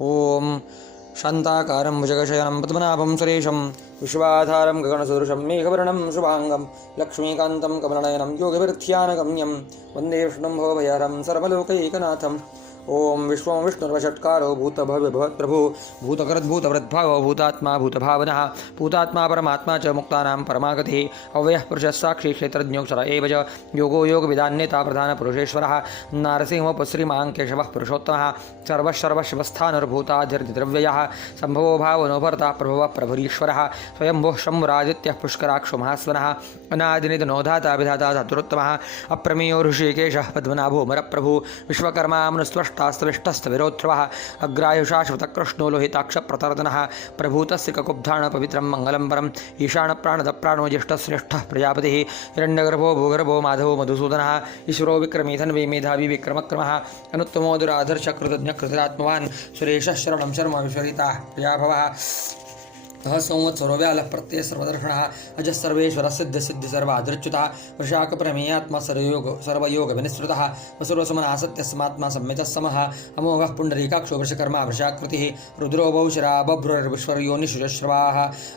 ओम शांताकारं भुजगशयनं पद्मनाभं सुरेशं विश्वाधारं गगनसदृशं मेघवर्णं शुभांगं लक्ष्मीकान्तं कमलनयनं योगिभिर्ध्यानगम्यं वन्दे विष्णुं भवभयहरं सर्वलोकैकनाथम्। ओम विश्वं विष्णुर्वषट्कारो भूतभव्यभवत्प्रभु भूतकृद्भूतवृद्भावो भूतात्मा भूतभावनः भूतात्मा परमात्मा च मुक्तानां परमागतिः अव्ययः पुरुषः साक्षी क्षेत्रज्ञोऽक्षर एव च योगो योगविदान्यता प्रधानपुरुषेश्वरः नारसिंहोपश्रीमान् केशवः पुरुषोत्तमः सर्वशर्वशवस्थानुर्भूताधिर्द्रव्ययः सम्भवो भावनो भर्ता प्रभवः प्रभुरीश्वरः स्वयंभुः शम्भुरादित्यः पुष्कराक्षो महास्वनः अनादिनिधनोधाता विधाता धातुरुत्तमः अप्रमेयो ऋषिकेशः पद्मनाभो मरप्रभु विश्वकर्मामनुस्त्वष्टास्तविष्टस्तविरोध्रुवः अग्रायुशाश्वतकृष्णो लोहिताक्षप्रतर्दनः प्रभूतस्य ककुब्धाण पवित्रं मङ्गलं परम् ईशानप्राणदप्राणो ज्येष्ठश्रेष्ठः प्रजापतिः हिरण्यगर्भो भूगर्भो माधवो मधुसूदनः ईश्वरो विक्रमी धन्वी मेधावी विक्रमक्रमः अनुत्तमो दुराधर्षकृतज्ञकृतात्मवान् सुरेशः शरणं शर्म विश्वरिताः प्रजाभवः संवत्सरो व्यालः प्रत्यय सर्वदर्शनः अजः सर्वेश्वरः सिद्ध सर्वादृच्युतः वृषाकप्रमेयात्मा सर्वयोग विनिःसृतः वसुरसमनः सत्यस्मात्मा सम्मितः समः अमोघः पुण्डरीकाक्षो वृषकर्मा वृषाकृतिः रुद्रो बहुशिरा बभ्रुर्विश्वर्योनिशुश्रवाः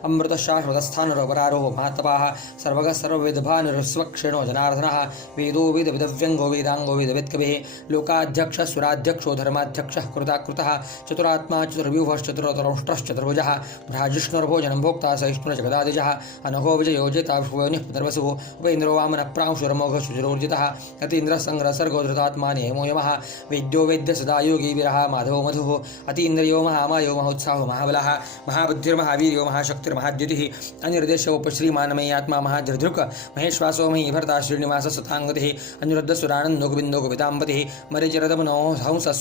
अमृतः शाश्वतस्थानरोपरारोहो महातपाः सर्वगः सर्वविद्भानुस्वक्षेणो जनार्दनः वेदो वेदविदव्यङ्गो वेदाङ्गो वेदवित्कविः लोकाध्यक्षः सुराध्यक्षो धर्माध्यक्षः कृताकृतः चतुरात्मा चतुर्व्यूहश्चतुरतरंष्ट्रश्चतुर्भुजः भ्राजिष्णुर्भोजनं भोक्ता सहिष्णुरजगदादिजः अनघो विजयो जेता विष्णुयोनिः पुनर्वसुः उपेन्द्रो वामनः प्रांशुरमोघः शुचिरोर्जितः अतीन्द्रः सङ्ग्रहसर्गो धृतात्मा नियमो यमः वेद्यो वेद्य सदा योगी विरः माधवो मधुः अतीन्द्रियो महामायो महोत्साहो महाबलः महाबुद्धिर्महावीर्यो महाशक्तिर्महाद्युतिः अनिर्देशोपश्रीमानमय्यात्मा महाधृधृक् महेश्वासो मही भर्ता श्रीनिवासः सताङ्गतिः अनिरुद्धसुरानन्दो गोविन्दो गोपिताम्बतिः मरीचिरदमनो हंसः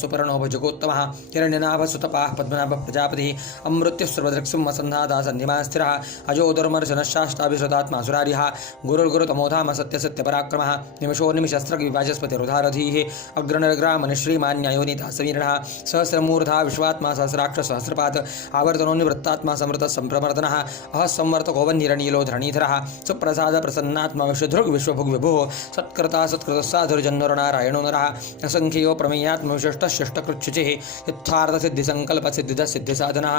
भजगोत्तमः हिरण्यनाभसुतपाः पद्मनाभः प्रजापतिः अमृत्युः सर्वदृक्सुं वसन्धाता सन्धिमा स्थिरः अजोदर्मर्शनशाष्टाभिश्रुतात्मा सुरारिः गुरुर्गुरुतमोधाम सत्यसत्यपराक्रमः निमिषो निमिषस्त्रविभाजस्पतिरुधारधीः अग्रणर्ग्रामनिश्रीमान्यायोनिता समीरणः सहस्रमूर्धा विश्वात्मा सहस्राक्ष सहस्रपात् आवर्तनो निवृत्तात्मा समृतः सम्प्रमर्दनः अहः संवर्तको वह्निरनीलो धरणीधरः सुप्रसाद प्रसन्नात्मा विश्वधृग् विश्वभुग् विभुः सत्कृता सत्कृतसाधुर्जन्नुरनारायणो नरः असङ्ख्यो प्रमेयात्मा विशिष्टशिष्टकृच्छुचिः यथार्थसिद्धिसङ्कल्पसिद्धिदसिद्धिसाधनः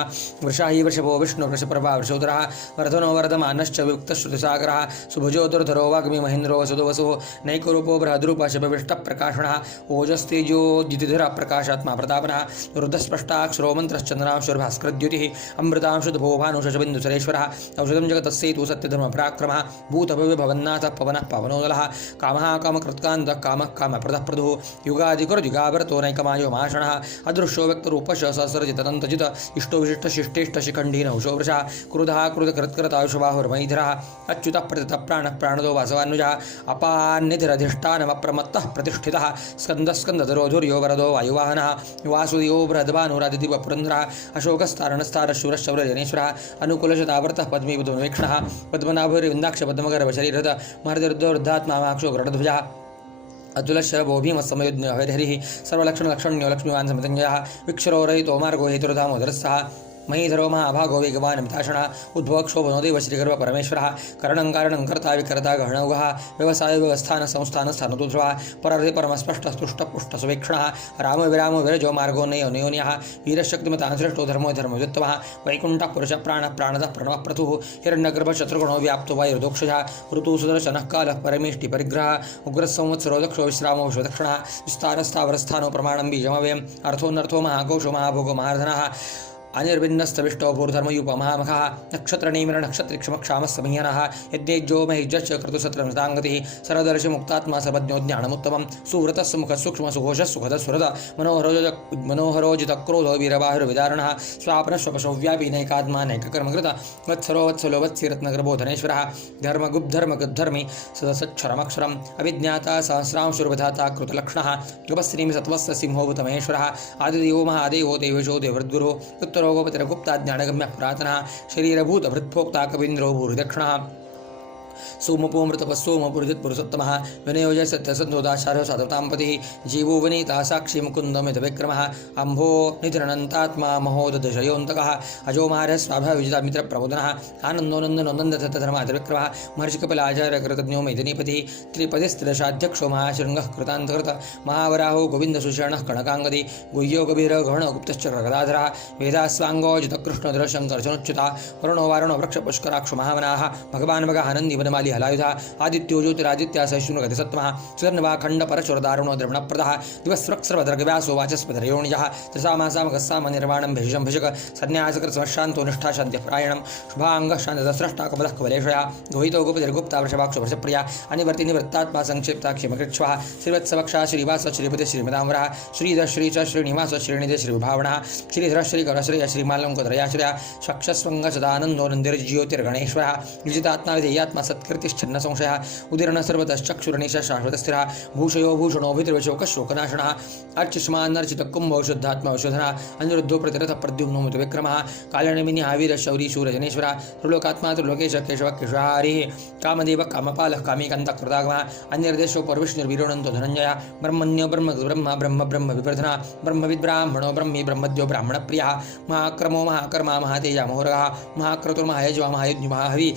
वृषाही वृषभो विष्णु वृषप्रभा वृषोदरः वर्धनो वर्धमानश्च वियुक्तश्रुतिसागरः सुभुजो दुर्धरो वाग्मी महेन्द्रो वसुदो वसुः नैकरूपो बृहद्रूपः शपविष्टप्रकाशणः ओजस्तेजोद्युतिधरः प्रकाशात्मा प्रतापनः रुद्रस्पष्टाक्षरो मन्त्रश्चन्द्रांशुर्भास्करद्युतिः अमृतांशुधभो भानुषबिन्दुसरेश्वरः औषधं जगतस्यैतु सत्यधर्मपराक्रमः भूतभव्यभवन्नाथः पवनः पावनोदलः कामः कामकृत्कान्तः कामः कामप्रदः प्रदुः युगादिकुर्युगावर्तो नैकमायो महाषणः अदृश्यो व्यक्तरूपश सहस्रजितदन्तजित इष्टो विशिष्टशिष्टेष्टशिखण्डी नहुषो वृषः क्रुधः क्रुधकृत्कृतायुषबाहुर्मैधिरः अच्युतः प्रतितः प्राणः प्राणदो वासवानुजः अपान्निधिरधिष्ठानमप्रमत्तः प्रतिष्ठितः स्कन्दस्कन्दधरोधुर्यो वरदो वायुवाहनः वासुदेवो बृहद्भानुरादिदिवपुरन्दरः अशोकस्तारणस्तारशूरश्चौरजनेश्वरः अनुकूलशतावर्तः पद्मीबुधुमेक्षणः पद्मनाभोरिविन्दाक्षपद्मकरवशरीरथ महर्दुर्दोर्धात्मा माक्षो गरुडध्वजः अतुलशरभो भीमसमयुज्ञ हरिहरिः सर्वलक्षणलक्षण्यो लक्ष्मीवान् समितञ्जयः विक्षरो रहितो मार्गो हेतुर्धामोदरस्सः महीधरो महाभागो वेगवान् मिताषणः उद्भवक्षोभनो देव श्रीगर्भ परमेश्वरः करणं कारणं कर्ता विकर्ता गहणौघः व्यवसाय व्यवस्थान संस्थानस्थानतो ध्रुवः परर्धि परमस्पष्टस्तुष्टपुष्टसुवेक्षणः रामो विरामो विरजो मार्गो नयोनयोन्यः वीरशक्तिमतां श्रेष्ठो धर्मो धर्मयुत्तमः वैकुण्ठः पुरुषः प्राणः प्राणदः प्रणवः प्रथुः हिरण्यगर्भशत्रुगुणो व्याप्तो वायुर्दोक्षजः ऋतुः सुदर्शनः कालः परमेष्टि परिग्रहः उग्रसंवत्सरो दक्षो विश्रामो विश्वदक्षिणः विस्तारस्थावरस्थानो प्रमाणं बीजमव्ययम् अर्थोऽनर्थो महाकोशो महाभोगो महार्धनः अनिर्भिन्नस्तविष्टो भूर्धर्मयूपमहामखः नक्षत्रनेमिर नक्षत्रिक्षमक्षामस्समह्यनः यज्ञेज्यो महिज्यश्च क्रतुसत्रमृताङ्गतिः सर्वदर्शि मुक्तात्मा सर्वज्ञो ज्ञानमुत्तमं सुव्रतः सुमुखः सूक्ष्मसुघोषः सुखदः सुहृदः मनोहरोजितक्रोधो वीरबाहुर्विदारणः स्वापनश्वपशो व्यापी नैकात्मा नैककर्मकृतः वत्सरो वत्सलो वत्सीरत्नगर्भो धनेश्वरः धर्मगुब्धर्मगुद्धर्मि सदसच्छरमक्षरम् अभिज्ञाता सहस्रांशुर्विधाता कृतलक्षणः गपस्त्रीमि सत्वस्य सिंहोभूतमहेश्वरः आदिदेवो महादेवो देवेशो देवृद्गुरो उत्तरो गोपतिरगुप्ता ज्ञानगम्यः पुरातनः शरीरभूतभृत्भोक्ता कवीन्द्रो भूरिदक्षिणः सोमपूमृतपस्सोमपुरुजित्पुरुषोत्तमः विनयोजय सत्यसन्धोदाचार्य साधवतां पतिः जीवो वनीता साक्षी मुकुन्दमितविक्रमः अम्भो निधिरनन्तात्मा महोदशयोऽन्तकः अजो महारः स्वाभाविजिता मित्रप्रबोधनः आनन्दोनन्दनोनन्दधर्मातिविक्रमः महर्षिकपिलाचार्यकृतज्ञो मेदिनीपतिः त्रिपदिस्त्रिदशाध्यक्षो महाशृङ्गः कृतान्तकृत महावराहो गोविन्दसुशरणः कणकाङ्गदी गुह्यो गभीरगहणगुप्तश्चक्रगदाधरः वेदास्वाङ्गो जितकृष्णधरशङ्करचनुच्युता वरुणो वारुणो वृक्षपुष्कराक्षो महावनाः भगवान् भगानन्दी वनमाली हलायुधः आदित्यो ज्योतिरादित्या सहिष्णुगतिसत्तमः सुवर्णवाखण्डपरशुरदारुणो द्रवणप्रदः दिवस्वक्स्रवद्रगव्यासो वाचस्पतिरयोनिजः त्रिसामासामगस्सामनिर्वाणं भिषं भिषक सन्न्यासकृतसमशान्तो निष्ठा शान्त्यप्रायणं शुभाङ्गः शान्तस्रष्टा कमलः कमलेशया गोहितो गोपतिर्गुप्ता वृषभाक्षो वृषप्रिया अनिवर्ति निवृत्तात्मा संक्षिप्ता क्षिमकृच्छ्वः श्रीवत्सवक्षा श्रीवास श्रीपति श्रीमदाम्बरः श्रीधर श्री च श्रीनिवास श्रीनिधि श्रीविभावनः श्रीधर श्रीकर श्रेय श्रीमालङ्कुतरयाश्रया शक्षस्वङ्ग सदानन्दो नन्दिर्ज्योतिर्गणेश्वरः विजितात्मा विधेयात्मा सत्कृतिश्चन्न संशयः उदीर्ण सर्वतश्चक्षुरणीश शाश्वतस्थिरः भूषयो भूषणोभितिर्वशोकशोकनाशनः अर्चिष्मान्नर्चितकुम्भो शुद्धात्मा विशोधनः अनिरुद्धो प्रतिरथः प्रद्युम्नो विक्रमः कालनेमिनि आवीर शौरी शूरजनेश्वरः त्रिलोकात्मा त्रिलोकेश केशव केशवहारिः कामदेव कामपालः कामीकान्तकृतागमः अन्यर्देशो परविष्णुर्वीरोणन्तो धनञ्जयः ब्रह्मण्यो ब्रह्म ब्रह्म विवर्धनः ब्रह्मविद्ब्राह्मणो ब्रह्मी ब्रह्मद्यो ब्राह्मणप्रियः महाक्रमो महाकर्मा महातेजा मोहरगः महाक्रतुर्महायज्वा महायज्ञ महाहवि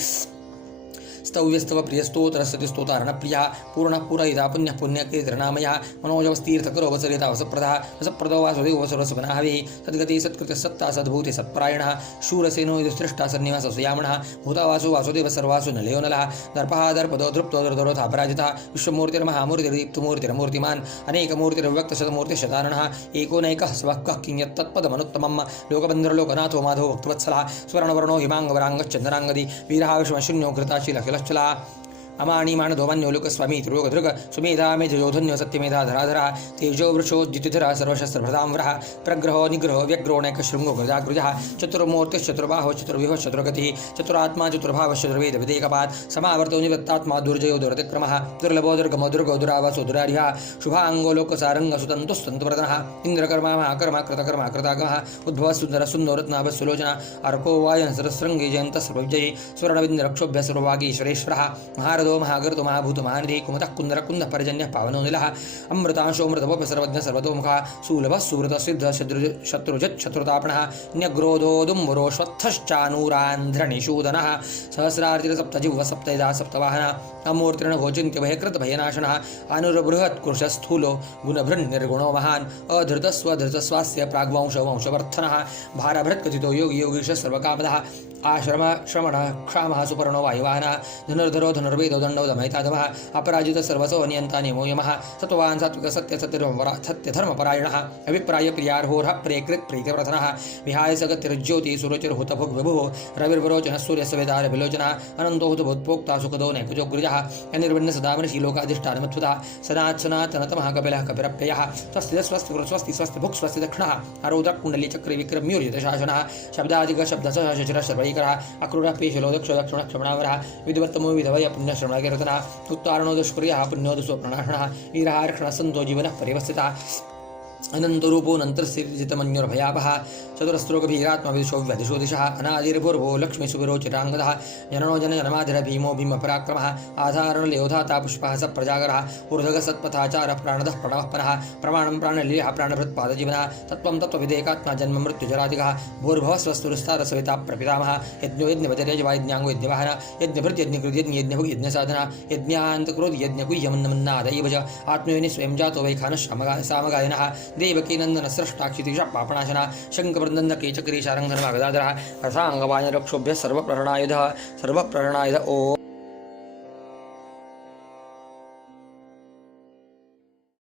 स्तव्यस्तव प्रियस्तोत्रस्तुस्तोतारणप्रियः पूर्णः पूरयिता पुण्यः पुण्यकीर्तनामयः मनोजवस्तीर्थकरो वसरिता वसप्रदः वसप्रदो वासुदेव वसुरसुगनाहविः सद्गति सत्कृतिः सत्ता सद्भूति सत्परायणः शूरसेनो युधिष्ठिरः सन्निवास सुयामणः भूतावासु वासुदेव सर्वासु नलयो नलः दर्पः दर्पदो धृप्तो दर्दरोधापराजितः विश्वमूर्तिर्महामूर्तिरमूर्तिमान् अनेकमूर्तिरव्यक्तशतमूर्तिशतारणः एकोनैकः स्वकः किञ्यत्तत्पदमनुत्तमं लोकबन्धुर्लोकनाथो माधवो भक्तवत्सलः स्वर्णवर्णो हिमाङ्गवराङ्गश्चन्द्राङ्गदी वीरः विश्वशून्यो घृताशीलखिलश्चलः अमाणीमाणधोमन्यो लोकस्वामी त्रिलोकधृग सुमेधा मेधयोधन्यो सत्यमेधा धराधरः तेजो वृषोद्युतिधरः सर्वशस्त्रभृताम्बरः प्रग्रहो निग्रहो व्यग्रोणैकशृङ्गो गजाग्रुजः चतुर्मूर्तिश्चतुर्बाहो चतुर्विभः चतुर्गतिः चतुरात्मा चतुर्भावश्चतुर्वेदविदेकपात् समावर्तो निवृत्तात्मा दुर्जयो दुरतिक्रमः दुर्लभो दुर्गमो दुर्गो दुरावासो दुरारिः शुभाङ्गो लोकसारङ्गसुतन्तुस्तन्तुवर्धनः इन्द्रकर्मा महाकर्मा कृतकर्मा कृतागमः उद्भवः सुन्दरः सुन्दोरत्नाभः सुलोचना अर्को वायन सरस्रङ्गी जयन्तः सर्वविजयी स्वर्णविन्दरक्षोभ्यः सर्ववागीश्वरेश्वरः महारथो महागर्तो महाभूतो महानिधि कुमतः कुन्दर कुन्दः पर्जन्यः पावनो निलः अमृतांशोऽमृतभोप्य सर्वज्ञः सर्वतोमुखः सुलभः सुवृतः सिद्धः शत्रुजित् शत्रुतापणः न्यग्रोधोदुम्बरो श्वत्थश्चानूरान्ध्रनिषूदनः सहस्रार्चितसप्तजिह्वः सप्तयदा सप्तवाहनः अमूर्तिर्नभोचिन्त्यभयकृतभयनाशनः अनुरबृहत्कृशस्थूलो गुणभृन्निर्गुणो महान् अधृतस्वधृतस्वास्य प्राग्वंशो वंशवर्धनः भारभृत्कथितो योगी योगीश सर्वकामदः आश्रम श्रमण क्षामः सुपर्णो वायुवाहनः धनुर्धरो धनुर्वेदो दण्डो दमयिताधमः अपराजित सर्वसो नियन्ता नियमो यमः सत्त्वान् सात्विक सत्यधर्मपरायणः अभिप्राय प्रियार्होरः प्रेकृत् प्रीतिवर्धनः विहाय सगतिर्ज्योति सुरुचिर्हुतभुग्विभुः रविर्वरोचनः सूर्यसवेदार विलोचनः अनन्तो हुतभूत्पोक्ता सुखदो नैकुजोग्रजः अनिर्विण्ण सदामनिशीलोकाधिष्ठानमत्वतः सनात्सनातनतमः कपिलः कपिरप्ययः स्वस्ति स्वस्ति स्वस्ति स्वस्ति भुक् स्वस्ति दक्षिणः आरोद्रकुण्डलीचक्रे विक्रम्योर्जितशासनः शब्दादिक शब्दशशिशिरः सर्वैकरः अक्रूरः पेशलो दक्षो दक्षिणः क्षमणावरः विधिवत्तमो विधवय पुण्यश्रवणकीर्तनः उत्तारणो दुष्प्रियः पुण्यो दुष्वप्रणाशनः वीरः रक्षणः सन्तो जीवनः परिवस्थितः अनन्तरूपो नन्तरसिर्जितमन्युर्भयापः चतुरस्त्रोगभीरात्मविदुषो व्यदिशो दिशः अनादिर्भुर्भो लक्ष्मीसुविरोचिराङ्गदः जननो जनजनमाधिर भीमो भीमपराक्रमः आधारणलयोधाता पुष्पः स प्रजागरः ऊर्ध्वगः सत्पथाचारः प्राणदः प्रणवः पुनः प्रमाणं प्राणलीलः प्राणभृत्पादजीवनः तत्त्वं तत्त्वविदेकात्मा जन्ममृत्युजरादिकः भूर्भुवः स्वस्तुरस्तारसविता प्रपितामहः यज्ञो यज्ञपतिर्यजवायज्ञाङ्गो यज्ञवाहनः यज्ञभृत्यज्ञकृद्यज्ञयज्ञभुग् यज्ञसाधनः यज्ञान्तक्रोध यज्ञकुय्यमन्नमन्नादयैव च आत्मयोनि स्वयं जातो वै खानः सामगायनः देवकी नंदन स्रष्टाक्षितिषा पापनाशना शंखवृंदन केचकरी शारंगधर्मा गदाधरः रसांगवाय रक्षोभ्य सर्वप्रहरणायुधः ओ